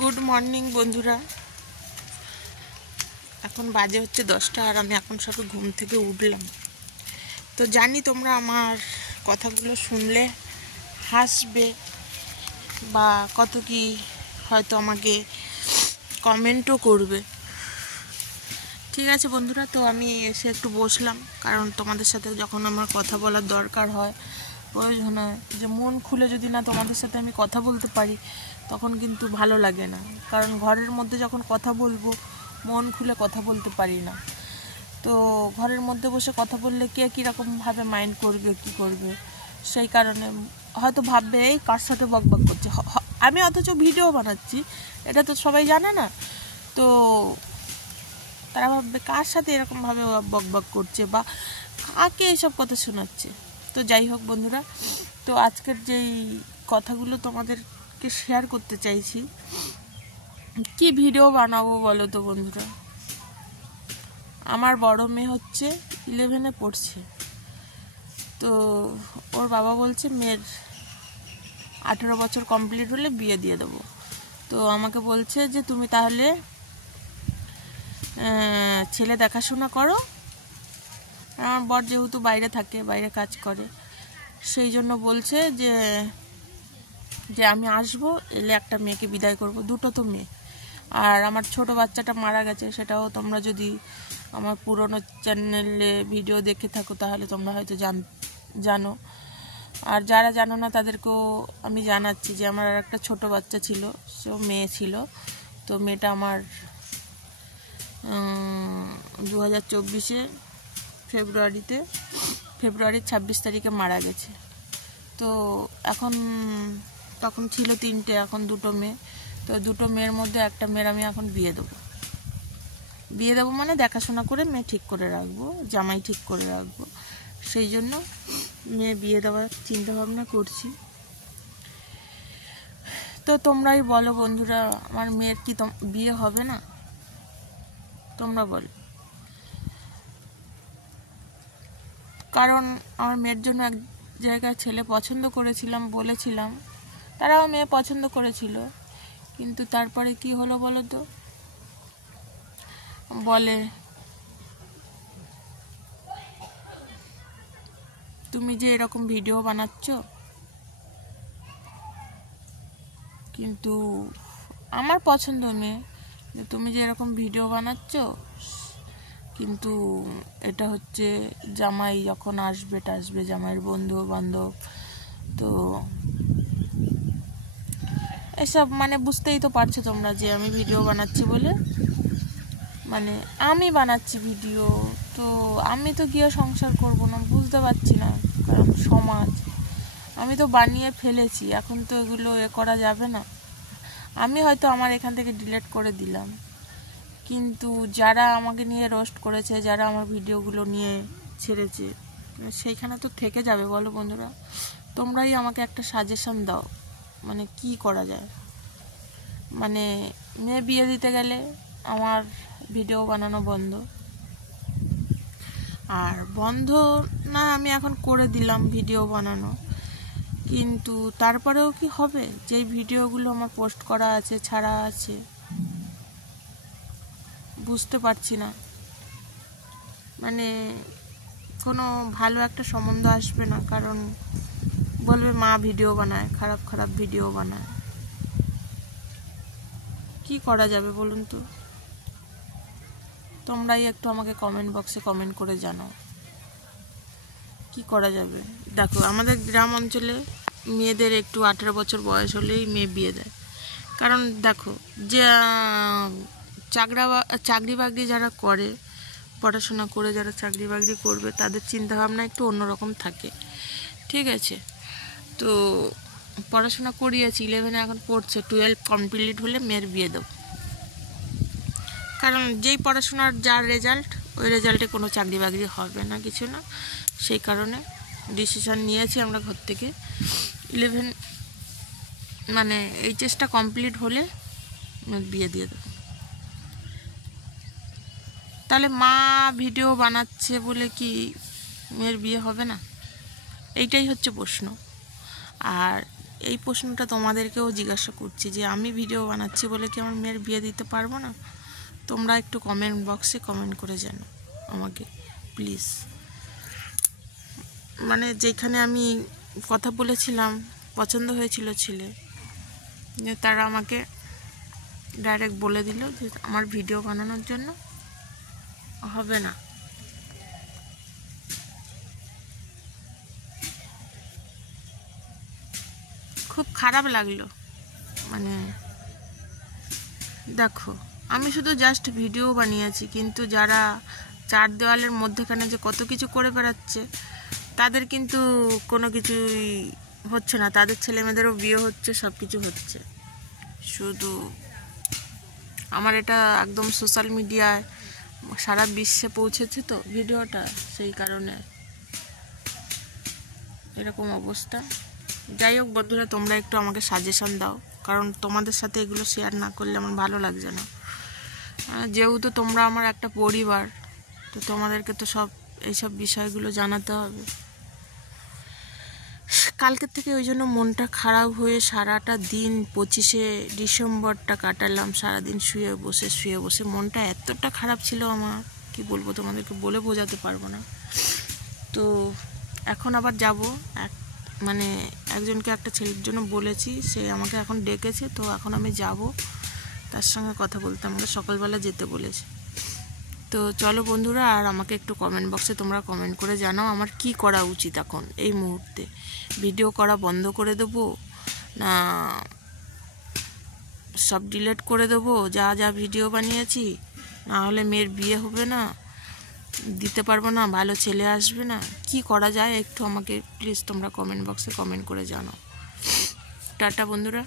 Good morning বন্ধুরা। এখন বাজে হচ্ছে 10টা আর আমি এখন সবে ঘুম থেকে উঠলাম। তো জানি তোমরা আমার কথাগুলো শুনলে হাসবে বা কত কি হয়তো আমাকে কমেন্টও করবে। ঠিক আছে বন্ধুরা, তো আমি এসে একটু বসলাম, কারণ তোমাদের সাথে যখন আমার কথা বলার দরকার হয়, প্রয়োজন হয়, যে মন খুলে যদি না তোমাদের সাথে আমি কথা বলতে পারি তখন কিন্তু ভালো লাগে না। কারণ ঘরের মধ্যে যখন কথা বলবো মন খুলে কথা বলতে পারি না। তো ঘরের মধ্যে বসে কথা বললে কে কীরকমভাবে মাইন্ড করবে, কি করবে, সেই কারণে হয়তো ভাববে এই কার সাথে বকবক করছে। আমি অথচ ভিডিও বানাচ্ছি, এটা তো সবাই জানে না। তো তারা ভাববে কার সাথে এরকমভাবে বকবক করছে বা কাকে এসব কথা শোনাচ্ছে। তো যাই হোক বন্ধুরা, তো আজকের যেই কথাগুলো তোমাদেরকে শেয়ার করতে চাইছি, কি ভিডিও বানাবো বলো তো বন্ধুরা। আমার বড় মেয়ে হচ্ছে 11-এ পড়ছে। তো ওর বাবা বলছে মেয়ের 18 বছর কমপ্লিট হলে বিয়ে দিয়ে দেবো। তো আমাকে বলছে যে তুমি তাহলে ছেলে দেখাশোনা করো। আমার বর যেহেতু বাইরে থাকে, বাইরে কাজ করে, সেই জন্য বলছে যে আমি আসবো, এলে একটা মেয়েকে বিদায় করব। দুটো তো মেয়ে। আর আমার ছোট বাচ্চাটা মারা গেছে, সেটাও তোমরা যদি আমার পুরনো চ্যানেলে ভিডিও দেখে থাকো তাহলে তোমরা হয়তো জানো। আর যারা জানো না তাদেরকেও আমি জানাচ্ছি যে আমার আর একটা ছোট বাচ্চা ছিল, সেও মেয়ে ছিল। তো মেয়েটা আমার 2024-এ ফেব্রুয়ারির 26 তারিখে মারা গেছে। তো তখন ছিল 3টে, এখন 2টো মেয়ে। তো 2টো মেয়ের মধ্যে একটা মেয়ের আমি এখন বিয়ে দেবো মানে দেখাশোনা করে মেয়ে ঠিক করে রাখবো, জামাই ঠিক করে রাখবো। সেই জন্য মেয়ে বিয়ে দেওয়ার চিন্তা ভাবনা করছি। তো তোমরাই বলো বন্ধুরা, আমার মেয়ের কি বিয়ে হবে না? তোমরা বলো। কারণ আমার মেয়ের জন্য এক জায়গায় ছেলে পছন্দ করেছিলাম, বলেছিলাম, তারাও মেয়ে পছন্দ করেছিল। কিন্তু তারপরে কি হলো বলো তো? বলে তুমি যে এরকম ভিডিও বানাচ্ছ, কিন্তু আমার পছন্দ মেয়ে, তুমি যে এরকম ভিডিও বানাচ্ছ, কিন্তু এটা হচ্ছে জামাই যখন আসবে জামাইয়ের বন্ধু বান্ধব, তো এসব মানে বুঝতেই তো পারছো তোমরা যে আমি ভিডিও বানাচ্ছি বলে, মানে আমি বানাচ্ছি ভিডিও, তো আমি তো গিয়ে সংসার করব না, বুঝতে পারছি না। কারণ সমাজ, আমি তো বানিয়ে ফেলেছি, এখন তো এগুলো করা যাবে না। আমি হয়তো আমার এখান থেকে ডিলিট করে দিলাম, কিন্তু যারা আমাকে নিয়ে রোস্ট করেছে, যারা আমার ভিডিওগুলো নিয়ে ছেড়েছে, সেইখানে তো থেকে যাবে বলো বন্ধুরা। তোমরাই আমাকে একটা সাজেশন দাও, মানে কি করা যায়। মানে মেয়ে বিয়ে দিতে গেলে আমার ভিডিও বানানো বন্ধ, আর বন্ধ না, আমি এখন করে দিলাম ভিডিও বানানো, কিন্তু তারপরেও কি হবে? যেই ভিডিওগুলো আমার পোস্ট করা আছে, ছাড়া আছে, বুঝতে পারছি না। মানে কোনো ভালো একটা সম্বন্ধ আসবে না, কারণ বলবে মা ভিডিও বানায়, খারাপ খারাপ ভিডিও বানায়। কি করা যাবে বলুন তো? তোমরাই একটু আমাকে কমেন্ট বক্সে কমেন্ট করে জানাও কি করা যাবে। দেখো আমাদের গ্রাম অঞ্চলে মেয়েদের একটু 18 বছর বয়স হলেই মেয়ে বিয়ে দেয়। কারণ দেখো, যে চাকরি বাকরি যারা করে, পড়াশোনা করে যারা চাকরি বাকরি করবে, তাদের চিন্তাভাবনা একটু অন্যরকম থাকে। ঠিক আছে, তো পড়াশোনা করিয়েছি, 11-এ এখন পড়ছে, 12 কমপ্লিট হলে মেয়ের বিয়ে দেবো। কারণ যেই পড়াশোনার যার রেজাল্ট, ওই রেজাল্টে কোনো চাকরি বাকরি হবে না, কিছু না। সেই কারণে ডিসিশান নিয়েছি আমরা ঘর থেকে, 11 মানে এইচএসটা কমপ্লিট হলে বিয়ে দিয়ে দেবো। তাহলে মা ভিডিও বানাচ্ছে বলে কি মেয়ের বিয়ে হবে না? এইটাই হচ্ছে প্রশ্ন। আর এই প্রশ্নটা তোমাদেরকেও জিজ্ঞাসা করছি যে আমি ভিডিও বানাচ্ছি বলে কি আমার মেয়ের বিয়ে দিতে পারবো না? তোমরা একটু কমেন্ট বক্সে কমেন্ট করে জানো আমাকে প্লিজ। মানে যেখানে আমি কথা বলেছিলাম, পছন্দ হয়েছিল ছেলে, যে তারা আমাকে ডাইরেক্ট বলে দিল যে আমার ভিডিও বানানোর জন্য হবে না। খুব খারাপ লাগলো। মানে দেখো, আমি শুধু জাস্ট ভিডিও বানিয়েছি, কিন্তু যারা চার দেওয়ালের মধ্যেখানে যে কত কিছু করে বেড়াচ্ছে তাদের কিন্তু কোনো কিছুই হচ্ছে না। তাদের ছেলেমেয়েদেরও বিয়ে হচ্ছে, সব কিছু হচ্ছে। শুধু আমার এটা একদম সোশ্যাল মিডিয়ায় সারা বিশ্বে পৌঁছেছে তো ভিডিওটা, সেই কারণে এরকম অবস্থা। যাই হোক বন্ধুরা, তোমরা একটু আমাকে সাজেশন দাও, কারণ তোমাদের সাথে এগুলো শেয়ার না করলে আমার ভালো লাগছে না। যেহেতু তোমরা আমার একটা পরিবার, তো তোমাদেরকে তো সব এইসব বিষয়গুলো জানাতে হবে। কালকের থেকে ওই জন্য মনটা খারাপ হয়ে সারাটা দিন 25শে ডিসেম্বরটা কাটালাম সারাদিন শুয়ে বসে। মনটা এতটা খারাপ ছিল আমার, কি বলবো তোমাদেরকে, বলে বোঝাতে পারবো না। তো এখন আবার যাব, মানে একজনকে একটা ছেলের জন্য বলেছি, সে আমাকে এখন ডেকেছে, তো এখন আমি যাব তার সঙ্গে কথা বলতে। আমাকে সকালবেলা যেতে বলেছে। তো চলো বন্ধুরা, আর আমাকে একটু কমেন্ট বক্সে তোমরা কমেন্ট করে জানাও আমার কি করা উচিত এখন এই মুহূর্তে। ভিডিও করা বন্ধ করে দেবো, না সব ডিলিট করে দেবো যা যা ভিডিও বানিয়েছি, না হলে মেয়ের বিয়ে হবে না, দিতে পারবো না, ভালো ছেলে আসবে না, কি করা যায় একটু আমাকে প্লিজ তোমরা কমেন্ট বক্সে কমেন্ট করে জানাও। টাটা বন্ধুরা।